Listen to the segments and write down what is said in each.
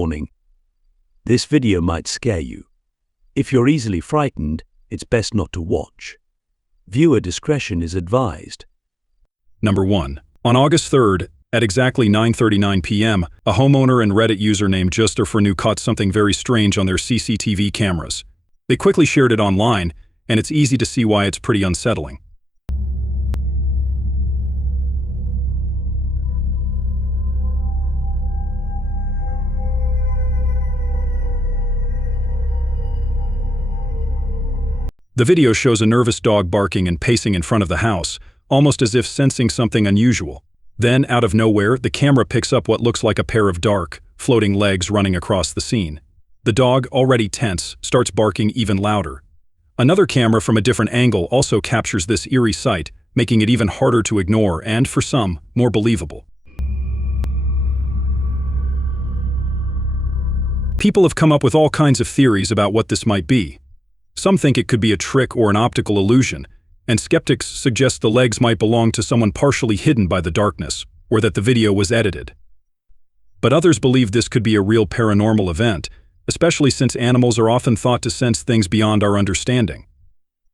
warning. This video might scare you. If you're easily frightened, it's best not to watch. Viewer discretion is advised. Number 1. On August 3rd, at exactly 9:39 p.m., a homeowner and Reddit user named Juster4New caught something very strange on their CCTV cameras. They quickly shared it online, and it's easy to see why it's pretty unsettling. The video shows a nervous dog barking and pacing in front of the house, almost as if sensing something unusual. Then, out of nowhere, the camera picks up what looks like a pair of dark, floating legs running across the scene. The dog, already tense, starts barking even louder. Another camera from a different angle also captures this eerie sight, making it even harder to ignore and, for some, more believable. People have come up with all kinds of theories about what this might be. Some think it could be a trick or an optical illusion, and skeptics suggest the legs might belong to someone partially hidden by the darkness, or that the video was edited. But others believe this could be a real paranormal event, especially since animals are often thought to sense things beyond our understanding.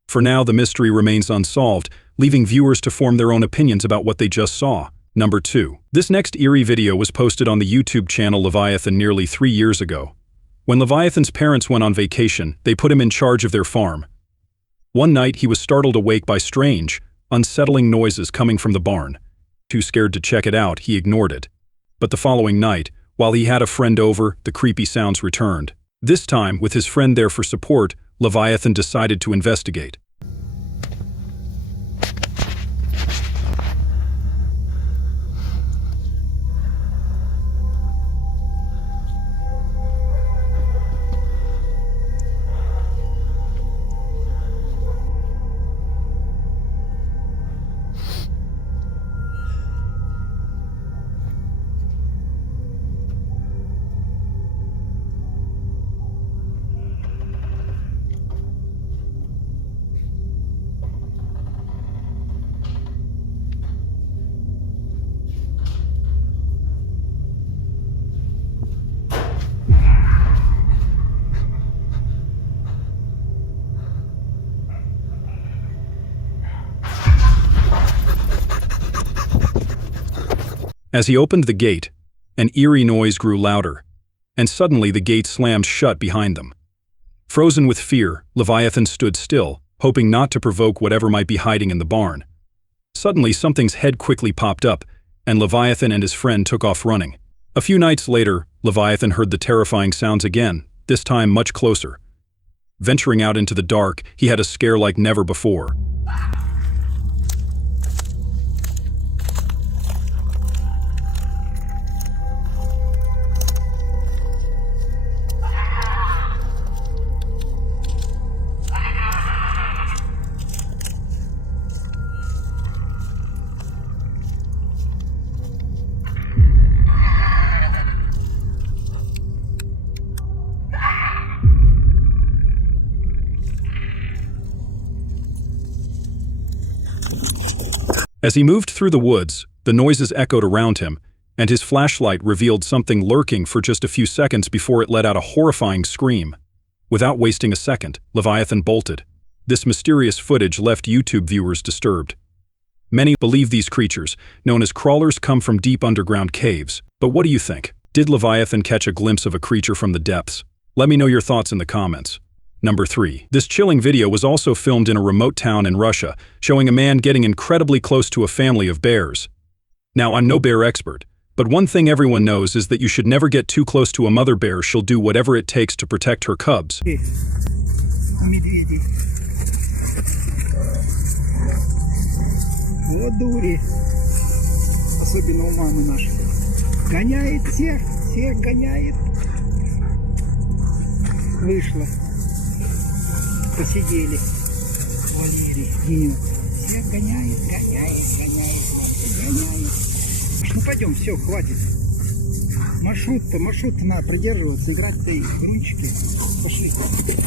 For now, the mystery remains unsolved, leaving viewers to form their own opinions about what they just saw. Number 2. This next eerie video was posted on the YouTube channel Leviathan nearly 3 years ago. When Leviathan's parents went on vacation, they put him in charge of their farm. One night, he was startled awake by strange, unsettling noises coming from the barn. Too scared to check it out, he ignored it. But the following night, while he had a friend over, the creepy sounds returned. This time, with his friend there for support, Leviathan decided to investigate. As he opened the gate, an eerie noise grew louder, and suddenly the gate slammed shut behind them. Frozen with fear, Leviathan stood still, hoping not to provoke whatever might be hiding in the barn. Suddenly, something's head quickly popped up, and Leviathan and his friend took off running. A few nights later, Leviathan heard the terrifying sounds again, this time much closer. Venturing out into the dark, he had a scare like never before. As he moved through the woods, the noises echoed around him, and his flashlight revealed something lurking for just a few seconds before it let out a horrifying scream. Without wasting a second, Leviathan bolted. This mysterious footage left YouTube viewers disturbed. Many believe these creatures, known as crawlers, come from deep underground caves. But what do you think? Did Leviathan catch a glimpse of a creature from the depths? Let me know your thoughts in the comments. Number 3. This chilling video was also filmed in a remote town in Russia, showing a man getting incredibly close to a family of bears. Now, I'm no bear expert, but one thing everyone knows is that you should never get too close to a mother bear. She'll do whatever it takes to protect her cubs. Вот дури. Особенно у мамы нашей. Гоняет всех гоняет. Вышла. Посидели. Валерий, денек. Всех гоняет. Ну пойдем, все, хватит. Маршрут-то надо придерживаться, играть-то и ручки. Пошли.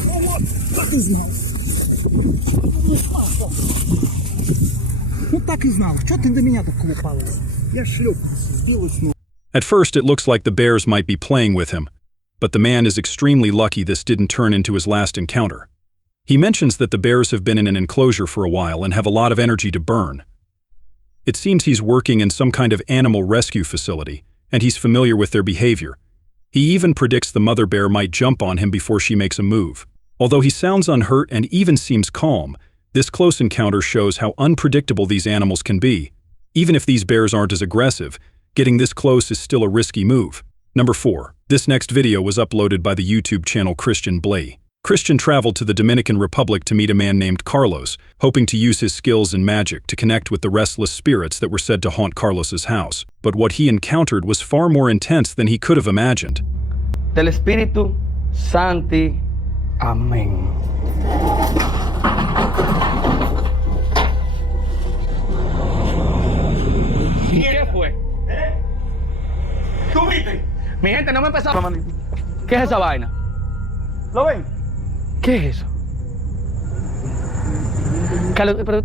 Ну вот, так и знал. Ну так и знал. Что ты до меня так колупалась? Я шлепнулся, сбилась. At first, it looks like the bears might be playing with him, but the man is extremely lucky this didn't turn into his last encounter. He mentions that the bears have been in an enclosure for a while and have a lot of energy to burn. It seems he's working in some kind of animal rescue facility, and he's familiar with their behavior. He even predicts the mother bear might jump on him before she makes a move. Although he sounds unhurt and even seems calm, this close encounter shows how unpredictable these animals can be. Even if these bears aren't as aggressive, getting this close is still a risky move. Number 4. This next video was uploaded by the YouTube channel Christian Blay. Christian traveled to the Dominican Republic to meet a man named Carlos, hoping to use his skills in magic to connect with the restless spirits that were said to haunt Carlos's house. But what he encountered was far more intense than he could have imagined. Del Espíritu Santi. Amén. ¿Qué fue? ¿Tú viste? Mi gente, no me empezaba. ¿Qué es esa vaina? ¿Lo ven? ¿Qué es eso? Carlos, pero...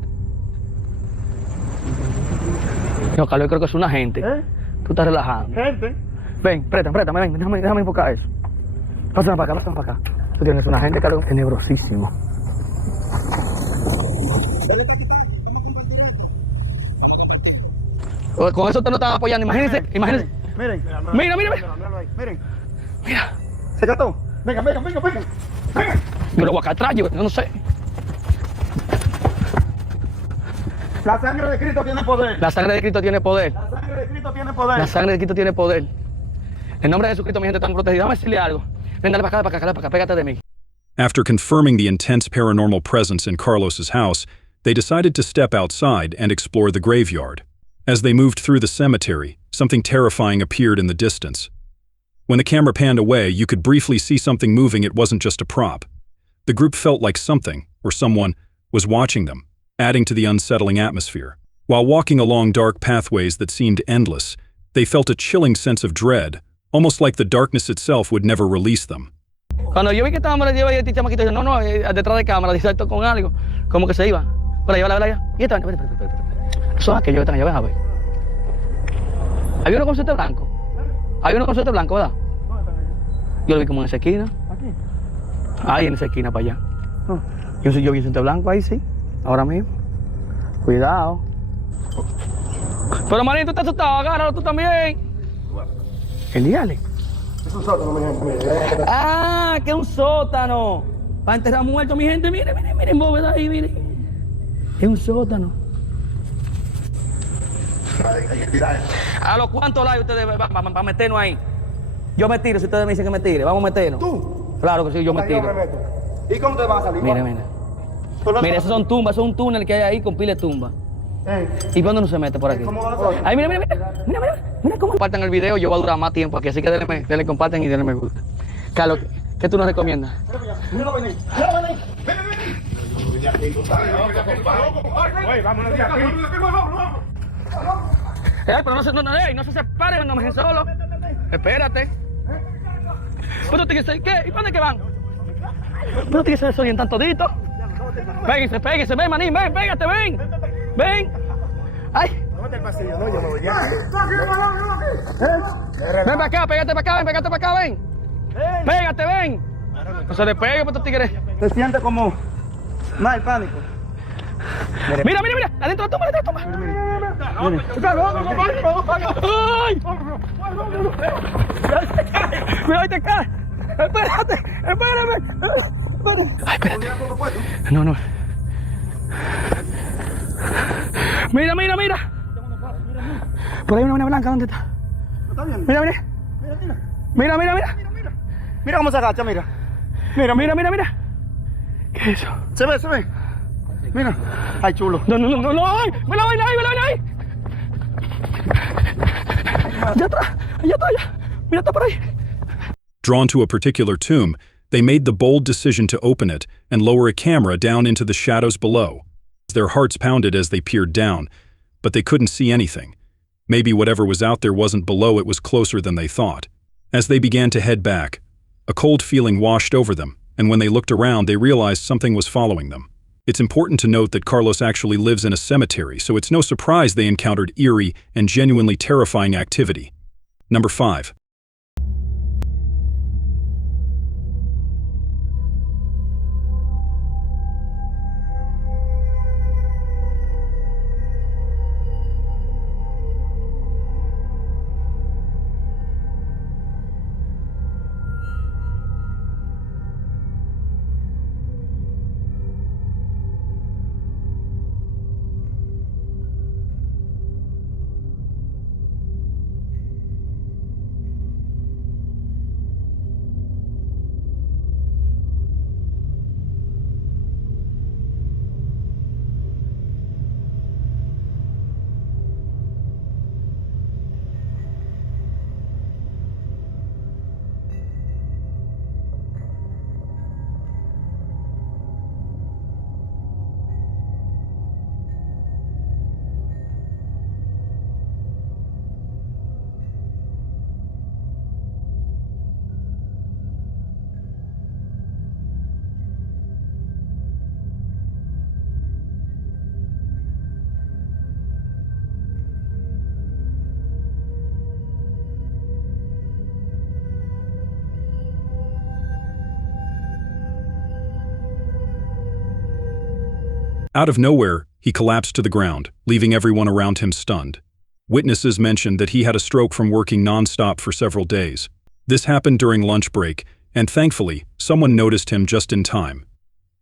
No, Carlos, yo creo que es una gente. Tú estás relajando. Gente. Ven, préstame, ven, déjame enfocar eso. Pásame para acá. Tú tienes una gente, Carlos, tenebrosísimo. Con eso te lo estaba apoyando, imagínense. Miren. Mira. Miren. Mira. Se trató. Venga. Yo lo voy acá atrás, yo no sé. La sangre de Cristo tiene poder. La sangre de Cristo tiene poder. La sangre de Cristo tiene poder. La sangre de Cristo tiene poder. En nombre de Jesucristo, mi gente, están protegidos. Dame decirle algo. Ven, dale para acá, pégate de mí. After confirming the intense paranormal presence in Carlos's house, they decided to step outside and explore the graveyard. As they moved through the cemetery, something terrifying appeared in the distance. When the camera panned away, you could briefly see something moving. It wasn't just a prop. The group felt like something, or someone, was watching them, adding to the unsettling atmosphere. While walking along dark pathways that seemed endless, they felt a chilling sense of dread, almost like the darkness itself would never release them. Cuando yo vi que estábamos allá, este chamaquito dice, no, detrás de cámara, dice esto con algo, como que se iba. Para allá. Y esta, espera. Son aquellos que están allá, ven a ver. Había uno con suéter blanco. ¿Verdad? Yo lo vi como en esa esquina. ¿Aquí? Ahí en esa esquina para allá. Yo vi un suéter blanco ahí, sí. Ahora mismo. Cuidado. Pero Marín, tú estás asustado, agárralo tú también. Genial. Es un sótano, mi gente. Miren. Ah, que es un sótano. Para enterrar muertos, mi gente. Miren, bóveda ahí, miren. Es un sótano. Hay que tirar. ¿A los cuántos likes ustedes van para meternos ahí? Yo me tiro, si ustedes me dicen que me tire. Vamos a meternos. ¿Tú? Claro que sí, yo me Yo tiro. me meto. ¿Y cómo te vas a salir? Mira. ¿Tú no Mira, sabes? esos son tumbas, eso es un túnel que hay ahí con pila de tumbas. ¿Y dónde no se mete por aquí? ¿Cómo vas a salir? Ay, mira cómo compartan el video, yo voy a durar más tiempo aquí, así que denle comparten y denle me gusta. Carlos, ¿qué tú nos recomiendas? Míralo venir. Ven. Vámonos de aquí. Pero no se separen, no me dejen solo. Espérate. ¿Pero qué? ¿Y para dónde que van? ¿Pero que se desorientan toditos? Péguense, ven, manín, ven, pégate, ven. Ay. No mete el pasillo, no, yo me voy ya. Ven para acá, pégate para acá, ven. Pégate, ven. No se despegue por estos tigres. Te sientes como mal pánico. Mira, adentro de la tumba. ¡Ay! ¡Cuidado, te cae! ¡Espérate! ¡Ay, espérate! No. Mira. Por ahí una buena blanca, ¿dónde está? ¿Está bien? Mira. Mira cómo se agacha, mira. Mira. ¿Qué es eso? Se ve. Mira. Ay, chulo. No. ¡Ay! ¡Me la vaina ahí! Allá atrás. Mira, está por ahí. Drawn to a particular tomb, they made the bold decision to open it and lower a camera down into the shadows below. Their hearts pounded as they peered down, but they couldn't see anything. Maybe whatever was out there wasn't below, it was closer than they thought. As they began to head back, a cold feeling washed over them, and when they looked around, they realized something was following them. It's important to note that Carlos actually lives in a cemetery, so it's no surprise they encountered eerie and genuinely terrifying activity. Number 5. Out of nowhere, he collapsed to the ground, leaving everyone around him stunned. Witnesses mentioned that he had a stroke from working non-stop for several days. This happened during lunch break, and thankfully, someone noticed him just in time.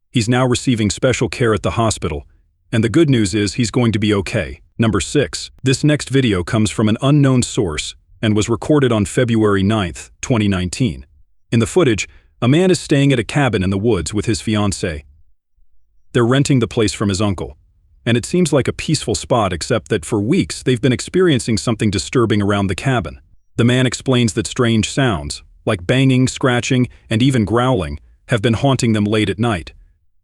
He's now receiving special care at the hospital, and the good news is he's going to be okay. Number 6. This next video comes from an unknown source and was recorded on February 9th, 2019. In the footage, a man is staying at a cabin in the woods with his fiancée. They're renting the place from his uncle, and it seems like a peaceful spot except that for weeks they've been experiencing something disturbing around the cabin. The man explains that strange sounds, like banging, scratching, and even growling, have been haunting them late at night.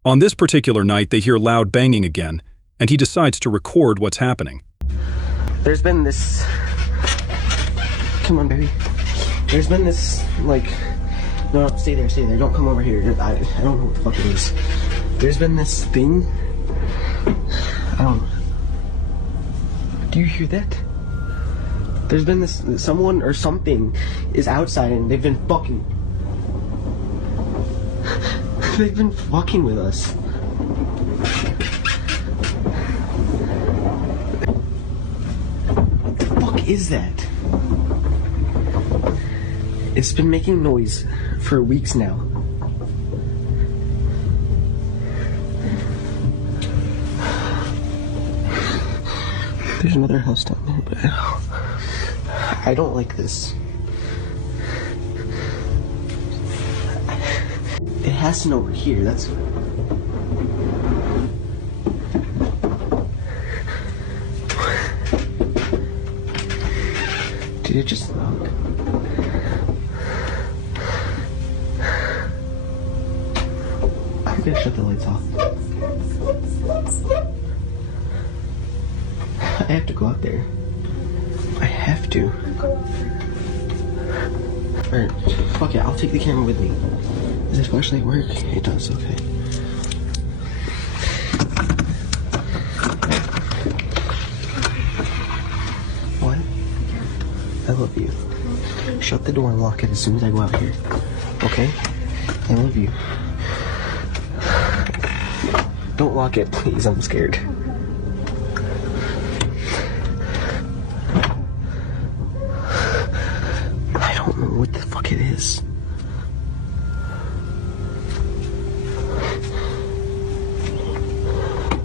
On this particular night, they hear loud banging again, and he decides to record what's happening. There's been this... Come on, baby. There's been this, like... No, stay there, don't come over here. I don't know what the fuck it is. There's been this thing... I don't know. Do you hear that? There's been this... Someone or something is outside and they've been fucking... They've been fucking with us. What the fuck is that? It's been making noise for weeks now. There's another house down there, but I don't like this. It has to know we're here, that's... Did it just knock? I'm gonna shut the lights off. I have to go out there. I have to. Alright, fuck it, I'll take the camera with me. Does this flashlight work? It does, okay. What? I love you. Shut the door and lock it as soon as I go out here. Okay? I love you. Don't lock it, please, I'm scared. I don't know what the fuck it is.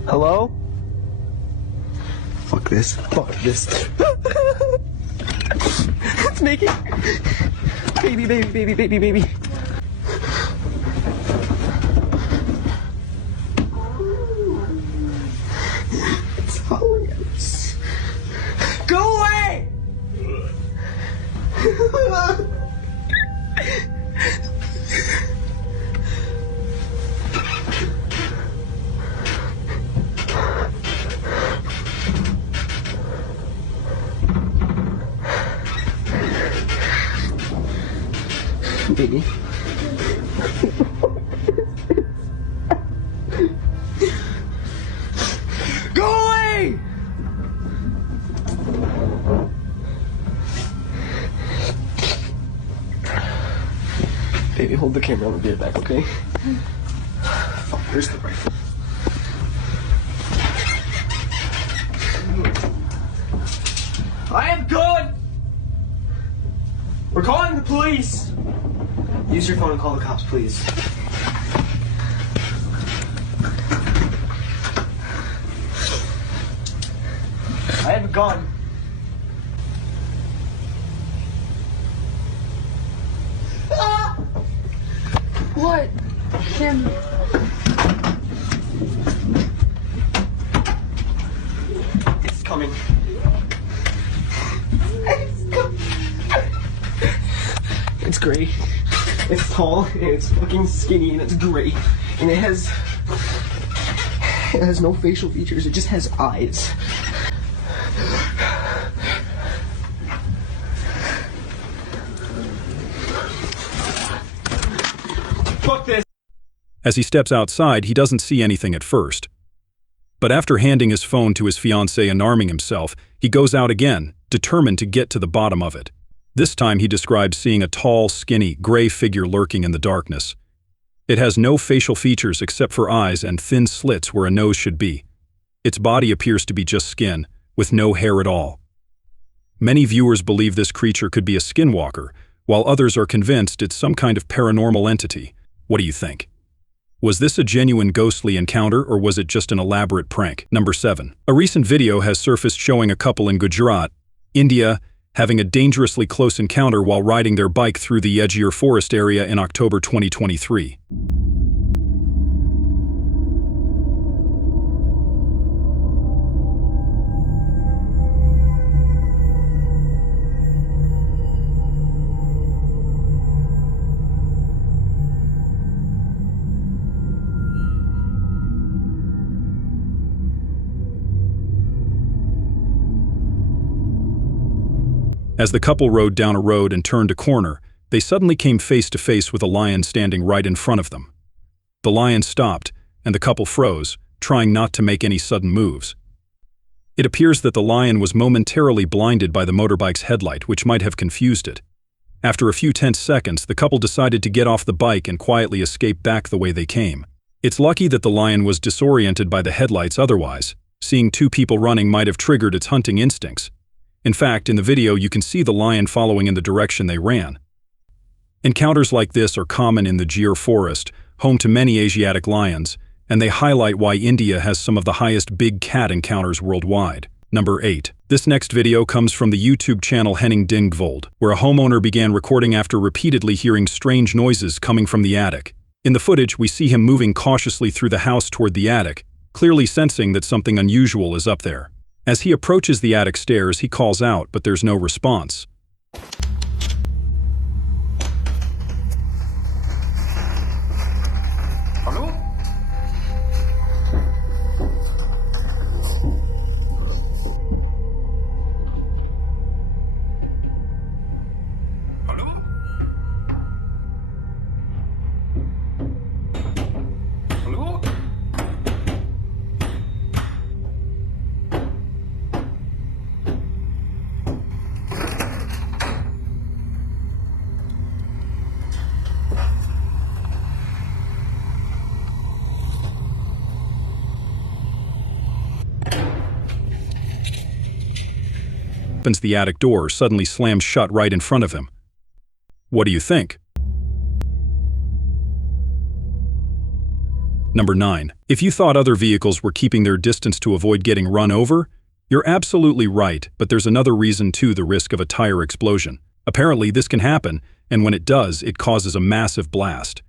Hello? Fuck this. Fuck this. It's making... Baby, baby, baby, baby, baby. It's following us. Go away! Baby. Go away! Baby, hold the camera. I'm gonna be right back, okay? Fuck, where's the rifle? I am good! We're calling the police! Use your phone and call the cops, please. I have a gun. Ah! What? Tim. It's coming. It's gray. It's tall, and it's fucking skinny, and it's gray. And it has no facial features, it just has eyes. Fuck this! As he steps outside, he doesn't see anything at first. But after handing his phone to his fiancée and arming himself, he goes out again, determined to get to the bottom of it. This time he describes seeing a tall, skinny, gray figure lurking in the darkness. It has no facial features except for eyes and thin slits where a nose should be. Its body appears to be just skin, with no hair at all. Many viewers believe this creature could be a skinwalker, while others are convinced it's some kind of paranormal entity. What do you think? Was this a genuine ghostly encounter, or was it just an elaborate prank? Number 7. A recent video has surfaced showing a couple in Gujarat, India, having a dangerously close encounter while riding their bike through the edgier forest area in October 2023. As the couple rode down a road and turned a corner, they suddenly came face to face with a lion standing right in front of them. The lion stopped, and the couple froze, trying not to make any sudden moves. It appears that the lion was momentarily blinded by the motorbike's headlight, which might have confused it. After a few tense seconds, the couple decided to get off the bike and quietly escape back the way they came. It's lucky that the lion was disoriented by the headlights. Otherwise, seeing two people running might have triggered its hunting instincts. In fact, in the video you can see the lion following in the direction they ran. Encounters like this are common in the Gir forest, home to many Asiatic lions, and they highlight why India has some of the highest big cat encounters worldwide. Number 8. This next video comes from the YouTube channel Henning Dingvold, where a homeowner began recording after repeatedly hearing strange noises coming from the attic. In the footage, we see him moving cautiously through the house toward the attic, clearly sensing that something unusual is up there. As he approaches the attic stairs, he calls out, but there's no response. Hallo? Hallo? Hallo? Opens the attic door, suddenly slams shut right in front of him. What do you think? Number 9. If you thought other vehicles were keeping their distance to avoid getting run over, you're absolutely right, but there's another reason too: the risk of a tire explosion. Apparently this can happen, and when it does, it causes a massive blast.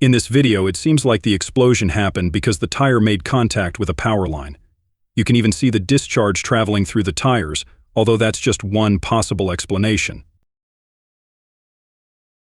In this video, it seems like the explosion happened because the tire made contact with a power line. You can even see the discharge traveling through the tires, although that's just one possible explanation.